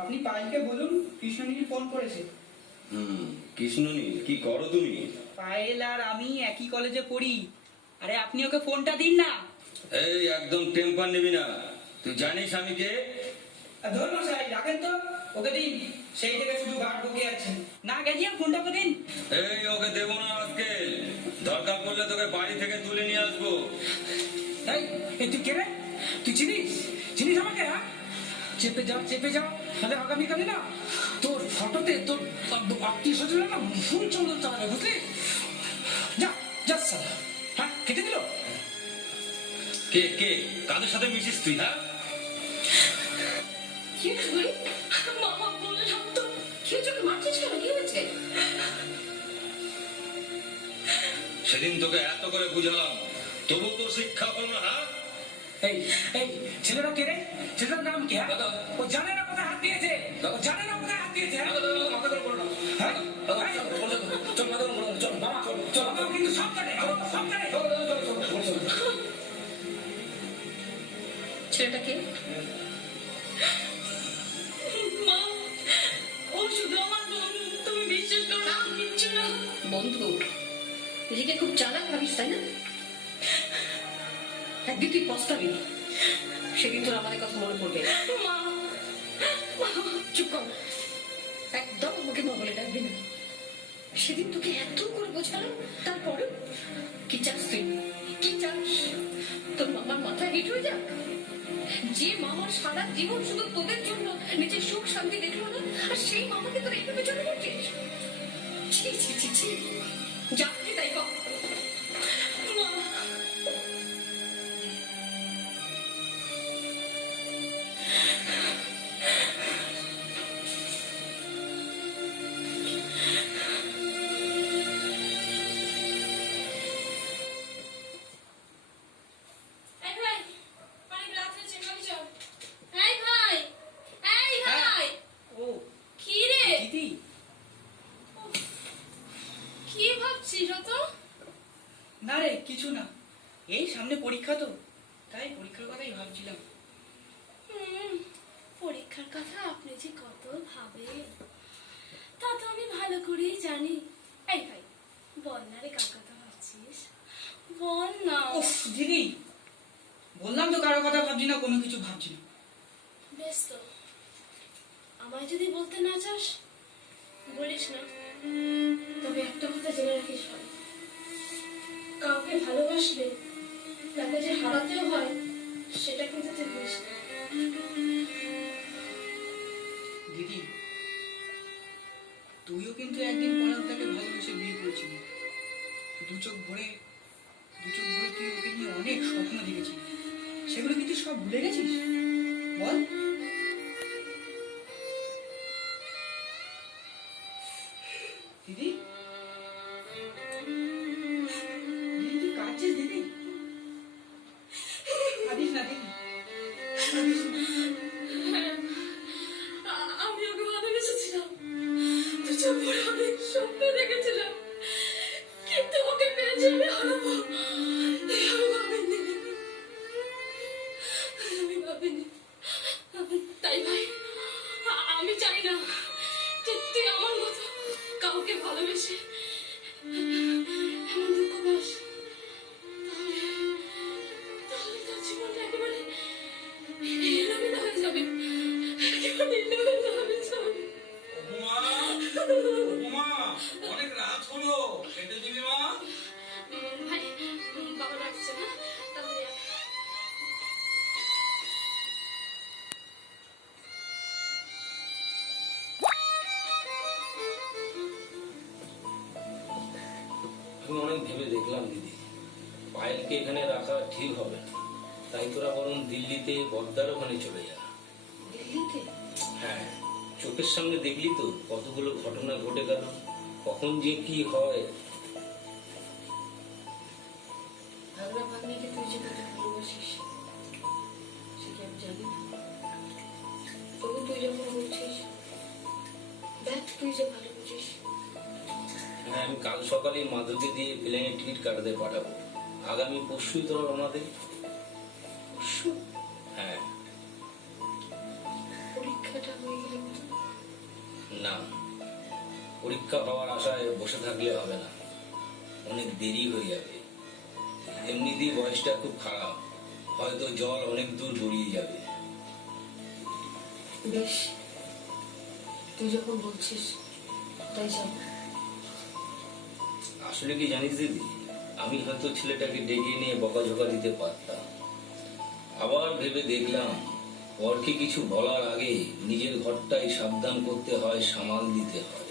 আপনি পায়েলকে বলুন কৃষ্ণনীল ফোন করেছে। কৃষ্ণনীল, কি করো তুমি? পায়েল আর আমি একই কলেজে পড়ি। আরে আপনি ওকে ফোনটা দিন না। এই একদম টেম্পার নিবি না, তুই জানিস আমি কে? ধর মশাই রাখেন তো, ওকে দিন। সেই থেকে শুধু গার্ড বকে আছে। না গেছিয়া ফোনটা ওকে দিন। এই ওকে দেবো না আজকে, দরকার পড়লে তোকে বাড়ি থেকে তুলে নিয়ে আসবো। এই তুই কে রে? তুই চিনিস চিনিস আমাকে? হ্যাঁ, চেপে যাও তাহলে আগামীকালে না তোর ফটোতে তোর আত্মীয় স্বজনের না ফুল চন্দন চালাবে, বুঝলি? যা যা সালা। হ্যাঁ, কেটে দিল। কে কে কাদের সাথে মিশিস তুই? হ্যাঁ, কি হয়েছে? মামা বললাম তো। কি হয়েছে? মারছিস কেন? কি হয়েছে? সেদিন তোকে এত করে বুঝালাম, তবু তো শিক্ষা হলো না। হ্যাঁ, এই এই ছেলেটা কে রে? ছেলেটার নাম কি? হ্যাঁ, ও জানে না কোথায় হাত দিয়েছে, ও জানে না কোথায় হাত দিয়েছে। হ্যাঁ, মাথা গরম করো না। হ্যাঁ, চল মাথা গরম করো না। চল মামা, চল মামা, কিন্তু সব জানে, সব জানে। ছেলেটা কে? মা, ও শুধু আমার বন্ধু। তুমি বিশ্বাস করো না, কিচ্ছু না। বন্ধু? নিজেকে খুব চালাক ভাবিস, তাই না? একদিন তুই পস্তাবি, সেদিন তোর আমাদের কথা মনে পড়বে। মা, চুপ কর, একদম আমাকে মা বলে ডাকবি না। সেদিন তোকে এত করে বোঝালাম, তারপরে কি চাস তুই? কি চাস তোর মামার মাথায় হিট হয়ে যাক? যে মামার সারা জীবন শুধু তোদের জন্য নিজের সুখ শান্তি দেখলো না, আর সেই মামাকে তোর এইভাবে জন্য করছিস? ছি ছি ছি ছি, যা তুই তাই কর। মা, ও কি রে? দিদি, কি ভাবছিস তো? না রে কিছু না, এই সামনে পরীক্ষা তো, তাই পরীক্ষার কথাই ভাবছিলাম। পরীক্ষার কথা আপনি যে কত ভাবে তা তো আমি ভালো করেই জানি। এই ভাই, বল না রে, কার কথা ভাবছিস? বল না। উফ দিদি, বললাম তো কারো কথা ভাবছি না, কোনো কিছু ভাবছি না। বেশ তো, আমায় যদি বলতে না চাস বলিস না, তবে একটা কথা জেনে রাখিস ভাই, কাউকে ভালোবাসলে তাকে যে হারাতেও হয় সেটা কিন্তু তুই বুঝিস না। দিদি, তুইও কিন্তু একদিন পরাগদাকে ভালোবেসে বিয়ে করেছিলি। দু চোখ ভরে তুই ওকে নিয়ে অনেক স্বপ্ন দেখেছিস, সেগুলো কি তুই সব ভুলে গেছিস? বল। দিদি, দিদি তুই কাঁদছিস? দিদি কাঁদিস না দিদি, কাঁদিস না। আমি ওকে ভালোবেসেছিলাম, দু চোখ ভরে অনেক স্বপ্ন দেখেছিলাম, কিন্তু ওকে পেয়েছি আমি হারাবো আমি ভাবিনি। তাই ভাই, আমি চাই না যে তুই আমার মতো কাউকে ভালোবেসে এমন দুঃখ পাস। তাহলে তার জীবনটা একেবারে এলোমেলো হয়ে যাবে, একেবারে এলোমেলো হয়ে যাবে। উপমা, অনেক রাত হলো, খেতে দিবি মা? ভাই, বাবা ডাকছে না, তাহলে আমি অনেক ভেবে দেখলাম দিদি, পায়েলকে এখানে রাখা ঠিক হবে না, তাই তোরা বরং দিল্লিতে বর্দার ওখানে চলে যা। দিল্লিতে? হ্যাঁ, চোখের সামনে দেখলি তো কতগুলো ঘটনা ঘটে গেল, কখন যে কি হয়। ভাগনা ভাগ্নিকে তুই যে কত ভালোবাসিস সে কি আমি জানি না? তবু তুই যখন বলছিস, দেখ তুই যে ভালো বুঝিস। হ্যাঁ, আমি কাল সকালে মাধবকে দিয়ে প্লেনের টিকিট কাটাতে পাঠাবো। আগামী পরশুই তোরা রওনা দে। পরশু? হ্যাঁ, পরীক্ষাটা হয়ে গেলে না, পরীক্ষা হওয়ার আশায় বসে থাকলে হবে না, অনেক দেরি হয়ে যাবে। এমনিতেই বয়সটা খুব খারাপ, হয়তো জল অনেক দূর গড়িয়ে যাবে। বেশ, তুই যখন বলছিস তাই যাব। আসলে কি জানিস দিদি, আমি হয়তো ছেলেটাকে ডেকে নিয়ে বকাঝকা দিতে পারতাম। আবার ভেবে দেখলাম পরকে কিছু বলার আগে নিজের ঘরটাই সাবধান করতে হয়, সামাল দিতে হয়।